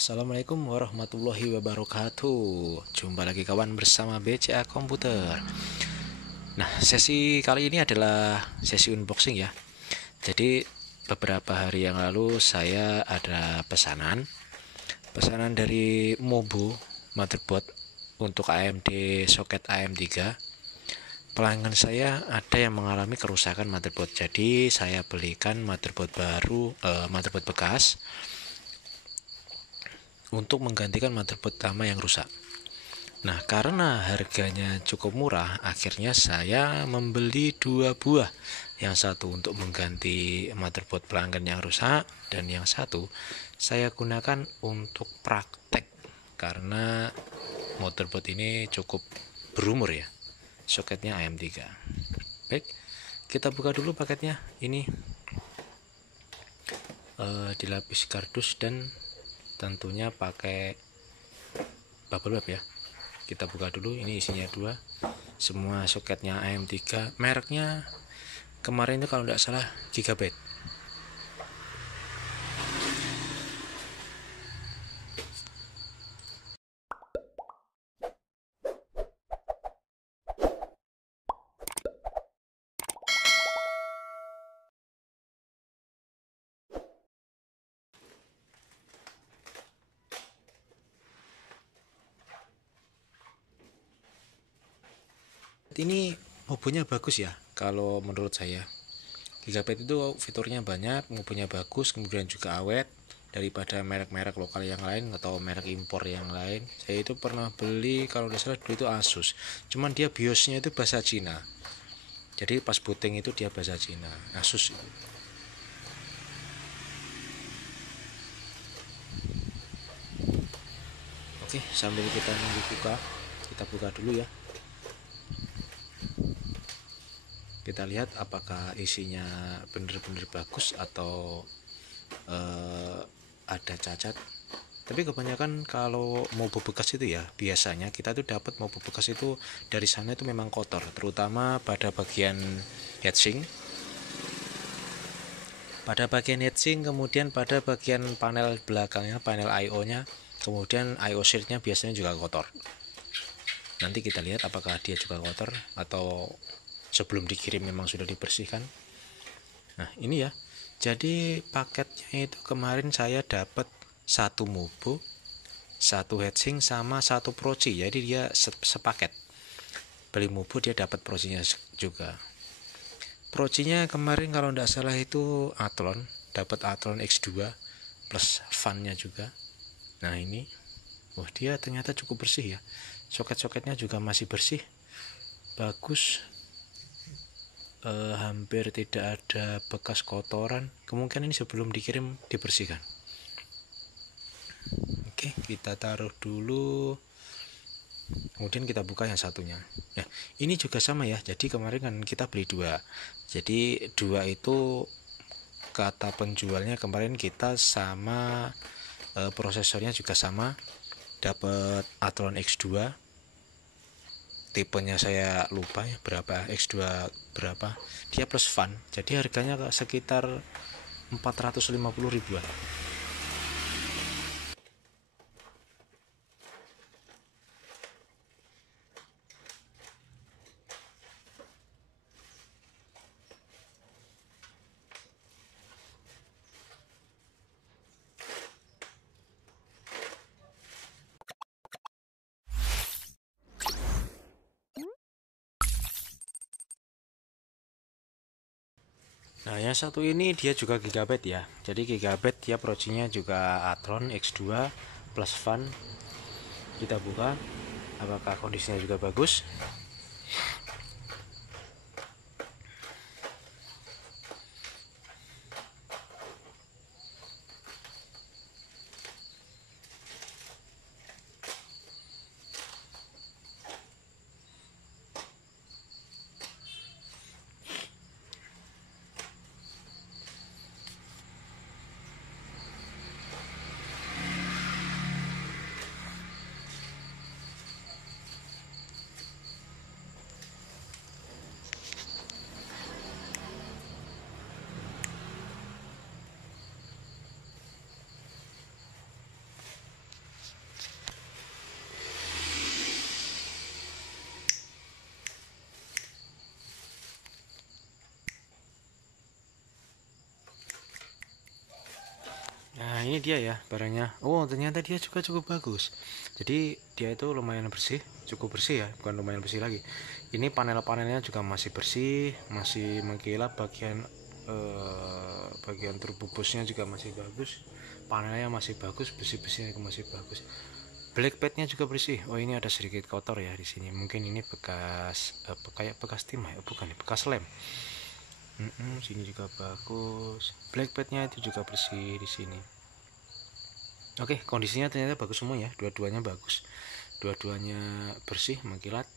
Assalamualaikum warahmatullahi wabarakatuh. Jumpa lagi kawan bersama BCA Komputer. Nah, sesi kali ini adalah sesi unboxing ya. Jadi beberapa hari yang lalu saya ada pesanan dari Mobo motherboard untuk AMD soket AM3. Pelanggan saya ada yang mengalami kerusakan motherboard. Jadi saya belikan motherboard baru, motherboard bekas untuk menggantikan motherboard lama yang rusak. Nah, karena harganya cukup murah, akhirnya saya membeli dua buah. Yang satu untuk mengganti motherboard pelanggan yang rusak, dan yang satu saya gunakan untuk praktek karena motherboard ini cukup berumur ya. Soketnya AM3. Baik, kita buka dulu paketnya. Ini dilapis kardus dan tentunya pakai bubble wrap ya. Kita buka dulu, ini isinya dua, semua soketnya AM3, mereknya kemarin itu kalau tidak salah Gigabyte. Ini mobonya bagus ya kalau menurut saya. Gigabyte itu fiturnya banyak, mobonya bagus, kemudian juga awet daripada merek-merek lokal yang lain atau merek impor yang lain. Saya itu pernah beli kalau tidak salah dulu itu Asus, cuman dia BIOSnya itu bahasa Cina, jadi pas booting itu dia bahasa Cina. Asus itu. Oke, sambil kita nunggu buka, kita buka dulu ya. Kita lihat apakah isinya bener-bener bagus atau ada cacat. Tapi kebanyakan kalau mobo bekas itu ya, biasanya kita tuh dapat mobo bekas itu dari sana itu memang kotor, terutama pada bagian heatsink, kemudian pada bagian panel belakangnya, panel IO-nya, kemudian IO shieldnya biasanya juga kotor. Nanti kita lihat apakah dia juga kotor atau sebelum dikirim memang sudah dibersihkan. Nah, ini ya. Jadi paketnya itu kemarin saya dapat satu mobo, satu heatsink sama satu proci. Jadi dia sepaket. Beli mobo dia dapat procinya juga. Procinya kemarin kalau tidak salah itu Athlon, dapat Athlon X2 plus fan-nya juga. Nah, ini dia ternyata cukup bersih ya. Soket-soketnya juga masih bersih. Bagus. Hampir tidak ada bekas kotoran. Kemungkinan ini sebelum dikirim dibersihkan. Oke, kita taruh dulu, kemudian kita buka yang satunya. Nah, ini juga sama ya, jadi kemarin kan kita beli dua, jadi dua itu kata penjualnya kemarin kita sama, prosesornya juga sama, dapat Athlon X2, tipenya saya lupa ya berapa, X2 berapa, dia plus fan, jadi harganya sekitar 450 ribuan. Nah, yang satu ini dia juga Gigabyte ya. Jadi Gigabyte dia procinya juga Athlon X2 plus fan. Kita buka, apakah kondisinya juga bagus. ini dia ya barangnya. Oh ternyata dia juga cukup bagus. Jadi dia itu lumayan bersih, cukup bersih ya, bukan lumayan bersih lagi. Ini panel-panelnya juga masih bersih, masih mengkilap. Bagian turbo busnya juga masih bagus, panelnya masih bagus, besi-besinya juga masih bagus. Black padnya juga bersih. Oh ini ada sedikit kotor ya di sini. Mungkin ini bekas kayak bekas timah ya, bukan, bekas lem. Sini juga bagus. Black padnya itu juga bersih di sini. Oke, kondisinya ternyata bagus semua ya. Dua-duanya bagus. Dua-duanya bersih, mengkilat.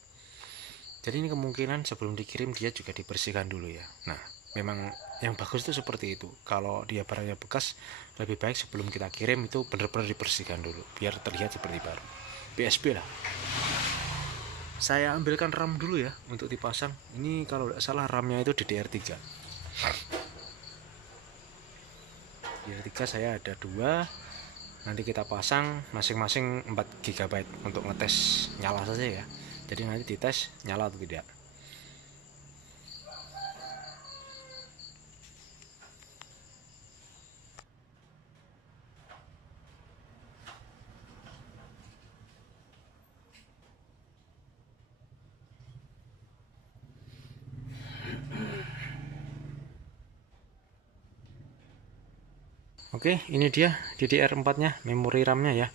Jadi ini kemungkinan sebelum dikirim dia juga dibersihkan dulu ya. Nah, memang yang bagus itu seperti itu. Kalau dia barangnya bekas, lebih baik sebelum kita kirim itu benar-benar dibersihkan dulu biar terlihat seperti baru. PSP lah. Saya ambilkan RAM dulu ya untuk dipasang. Ini kalau tidak salah RAM-nya itu DDR3. DDR3 saya ada 2. Nanti kita pasang masing-masing 4 GB untuk ngetes nyala saja ya. Jadi nanti dites nyala atau tidak. Oke, ini dia DDR4 nya, memori RAM nya ya.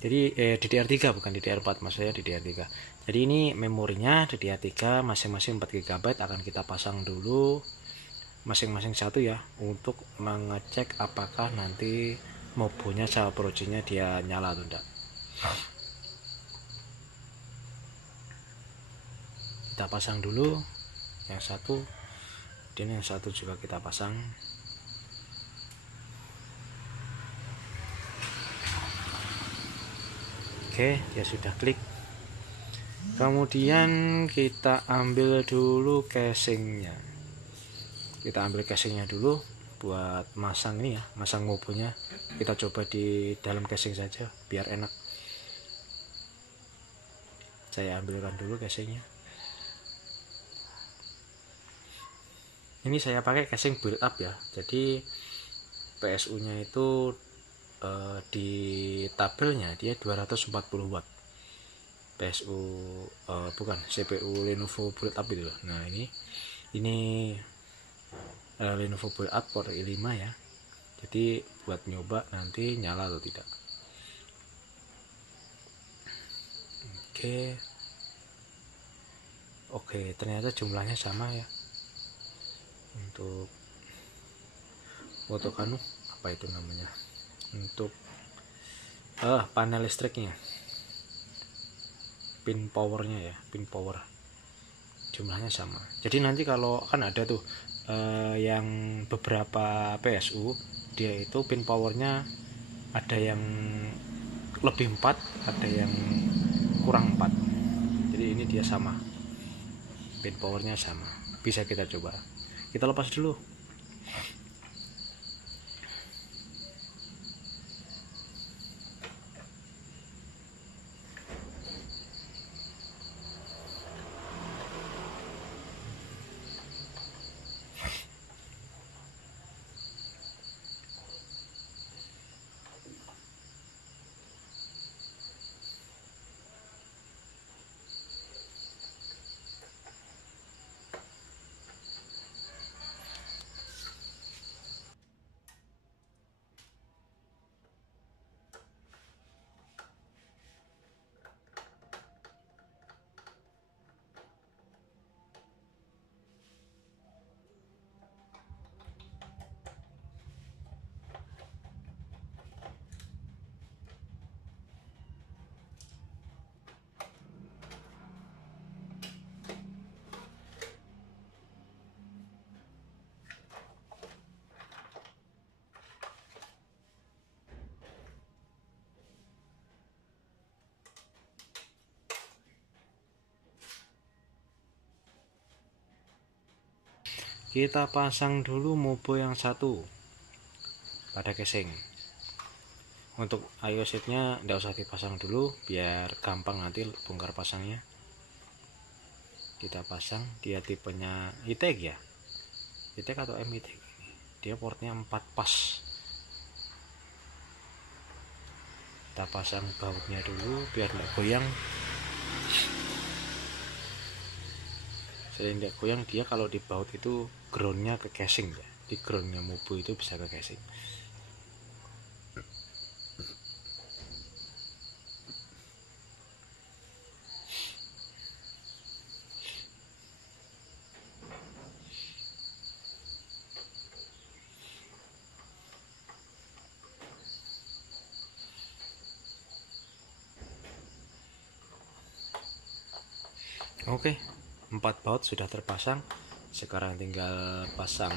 Jadi DDR3 bukan DDR4, maksudnya DDR3. Jadi ini memorinya DDR3 masing-masing 4 GB akan kita pasang dulu masing-masing satu ya, untuk mengecek apakah nanti mobonya sama projectnya dia nyala atau enggak. Kita pasang dulu yang satu, dan yang satu juga kita pasang. Oke, dia sudah klik. Kemudian kita ambil dulu casingnya. Kita ambil casingnya dulu buat masang ini ya, masang mobonya. Kita coba di dalam casing saja biar enak. Saya ambilkan dulu casingnya. Ini saya pakai casing build up ya. Jadi PSU nya itu di tabelnya dia 240 watt. PSU bukan, CPU Lenovo build up itu loh. Nah ini Lenovo build up Core i5 ya. Jadi buat nyoba nanti nyala atau tidak. Oke, ternyata jumlahnya sama ya. Untuk apa itu namanya, untuk panel listriknya, pin powernya ya, pin power jumlahnya sama. Jadi nanti kalau kan ada tuh yang beberapa PSU dia itu pin powernya ada yang lebih 4, ada yang kurang 4. Jadi ini dia sama, pin powernya sama. Bisa kita coba. Kita lepas dulu. Kita pasang dulu mobo yang satu pada casing. Untuk IO sheet-nya tidak usah dipasang dulu biar gampang nanti bongkar pasangnya. Kita pasang, dia tipenya ITEC ya, ITEC atau MITEC. Dia portnya 4 pas. kita pasang bautnya dulu biar nggak goyang. Selain nggak goyang, dia kalau di baut itu groundnya ke casing ya, di groundnya mobil itu bisa ke casing. Oke, 4 baut sudah terpasang. Sekarang tinggal pasang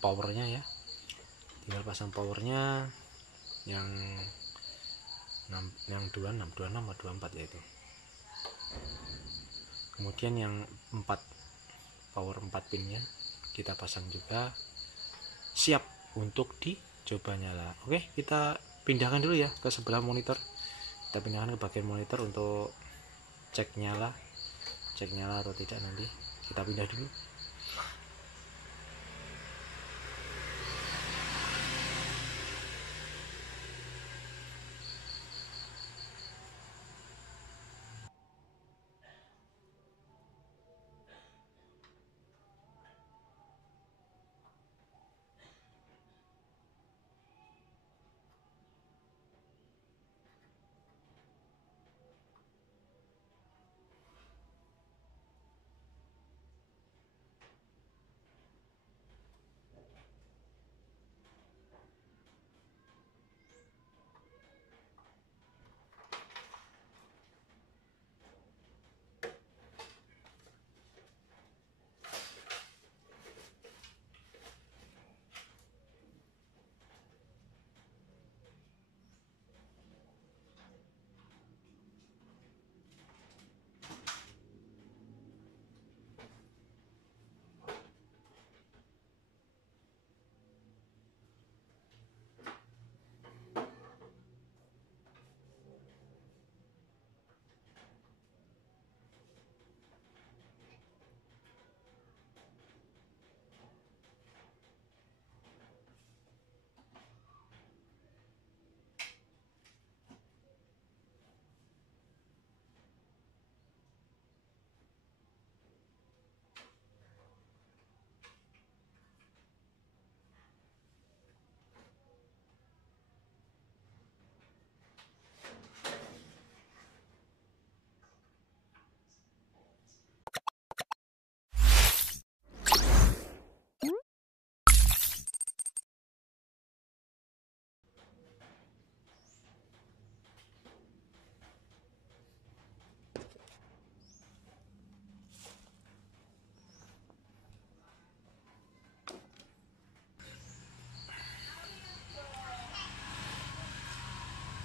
powernya ya. Tinggal pasang powernya yang 26 atau 24 ya itu. Kemudian yang 4 power 4 pinnya kita pasang juga, siap untuk dicoba nyala. Oke, kita pindahkan dulu ya ke sebelah monitor. Kita pindahkan ke bagian monitor untuk cek nyala atau tidak. Nanti kita pindah dulu.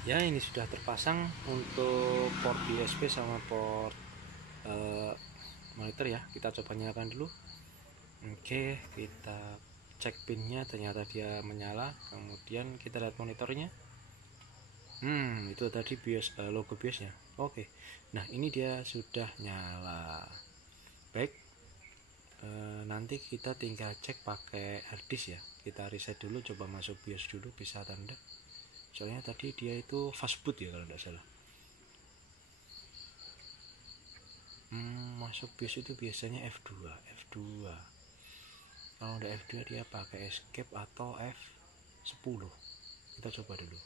Ya, ini sudah terpasang untuk port USB sama port monitor ya. Kita coba nyalakan dulu. Oke, kita cek pinnya, ternyata dia menyala. Kemudian kita lihat monitornya. Itu tadi BIOS, logo BIOSnya. Oke, nah ini dia sudah nyala. Baik, nanti kita tinggal cek pakai harddisk ya. Kita reset dulu, coba masuk BIOS dulu, bisa tanda. Soalnya tadi dia itu fastboot ya kalau tidak salah. Masuk BIOS itu biasanya F2. Kalau udah F2 dia pakai escape atau F10. Kita coba dulu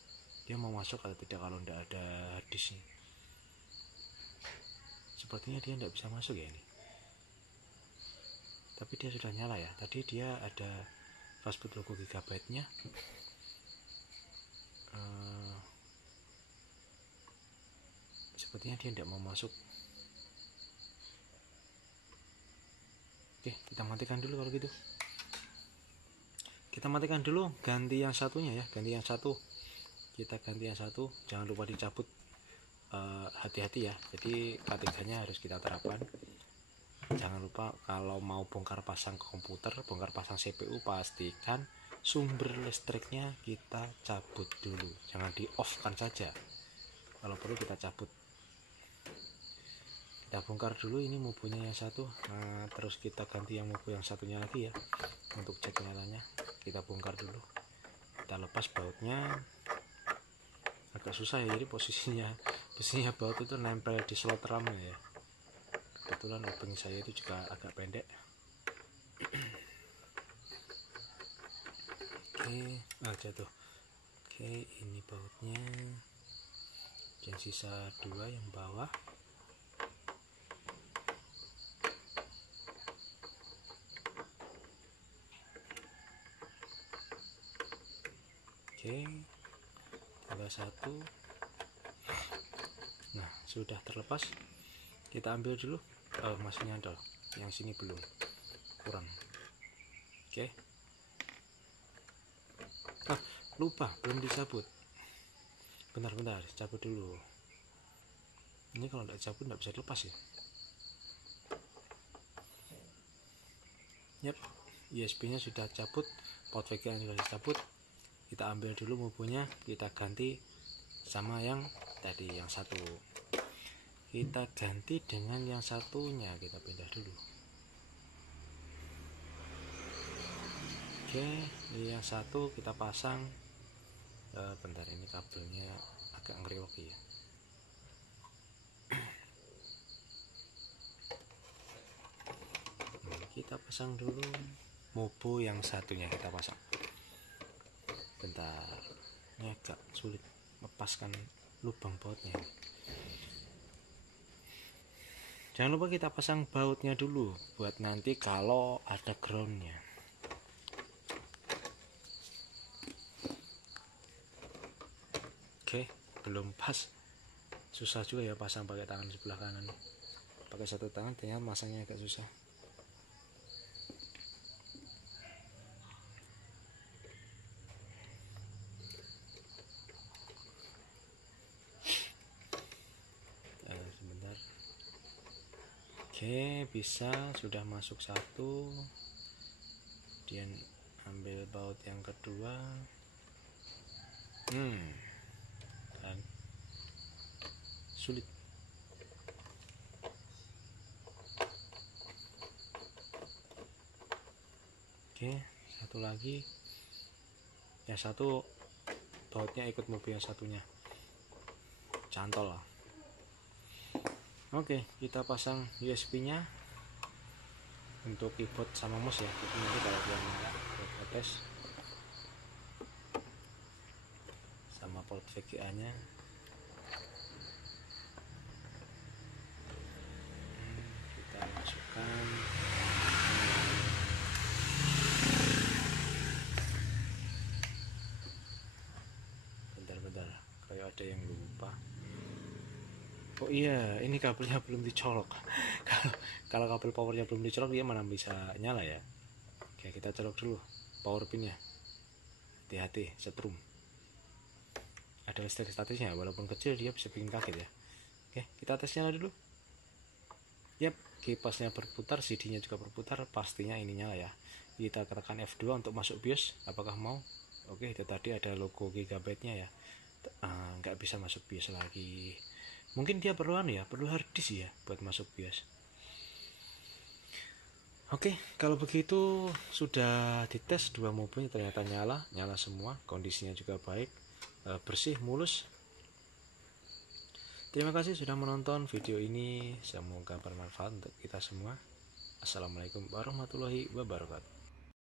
dia mau masuk atau tidak kalau tidak ada harddisknya. Sepertinya dia tidak bisa masuk ya ini, tapi dia sudah nyala ya. Tadi dia ada fastboot logo gigabyte nya. Sepertinya dia tidak mau masuk. Oke, kita matikan dulu kalau gitu. Kita matikan dulu, ganti yang satunya ya, ganti yang satu. Kita ganti yang satu, jangan lupa dicabut. Hati-hati ya, jadi K3-nya harus kita terapkan. Jangan lupa kalau mau bongkar pasang komputer, bongkar pasang CPU, pastikan sumber listriknya kita cabut dulu, jangan di off kan saja, kalau perlu kita cabut. Kita bongkar dulu ini mubunya yang satu. Terus kita ganti yang mubu yang satunya lagi ya, untuk cek nyalanya. Kita bongkar dulu, kita lepas bautnya, agak susah ya, jadi posisinya baut itu nempel di slot RAM ya. Kebetulan lubang saya itu juga agak pendek. Oke, jatuh. Oke, ini bautnya. Dan sisa 2 yang bawah. Oke, tinggal 1. Nah, sudah terlepas. Kita ambil dulu. Masih nyantol. Yang sini belum, kurang. Oke. Lupa, belum dicabut. Bentar, cabut dulu. Ini kalau tidak cabut tidak bisa dilepas ya. Yap, USB nya sudah cabut, port VGA sudah dicabut. Kita ambil dulu mubunya, kita ganti sama yang tadi, yang satu. Kita ganti dengan yang satunya, kita pindah dulu. Oke, ini yang satu kita pasang. Bentar, ini kabelnya agak ngeriwok ya. Kita pasang dulu mubu yang satunya, kita pasang. Bentar, ini agak sulit lepaskan lubang bautnya. Jangan lupa kita pasang bautnya dulu buat nanti kalau ada groundnya. Oke, belum pas. Susah juga ya pasang pakai tangan sebelah kanan. Pakai satu tangan ternyata masangnya agak susah. Sebentar. Oke, bisa, sudah masuk satu. Kemudian ambil baut yang kedua. Dan sulit. Oke, satu lagi. Yang satu bautnya ikut mobil yang satunya, cantol lah. Oke, kita pasang USB nya untuk keyboard sama mouse ya. Jadi nanti kalau dia nyala buat ngetes, sama port VGA nya. Kita masukkan. Bentar, kayak ada yang lupa. Oh iya, ini kabelnya belum dicolok. Kalau kabel powernya belum dicolok, dia mana bisa nyala ya. Oke, kita colok dulu power pinnya. Hati-hati, setrum. Ada listrik statisnya, walaupun kecil dia bisa bikin kaget ya. Oke, kita tes nyala dulu. Yap, kipasnya berputar, CD-nya juga berputar, pastinya ini nyala ya. Kita tekan F2 untuk masuk BIOS. Apakah mau? Oke, itu tadi ada logo gigabyte-nya ya. Nggak bisa masuk BIOS lagi. Mungkin dia perlu hard disk ya buat masuk BIOS. Oke, kalau begitu sudah dites dua mobilnya, ternyata nyala semua, kondisinya juga baik, bersih, mulus. Terima kasih sudah menonton video ini, semoga bermanfaat untuk kita semua. Assalamualaikum warahmatullahi wabarakatuh.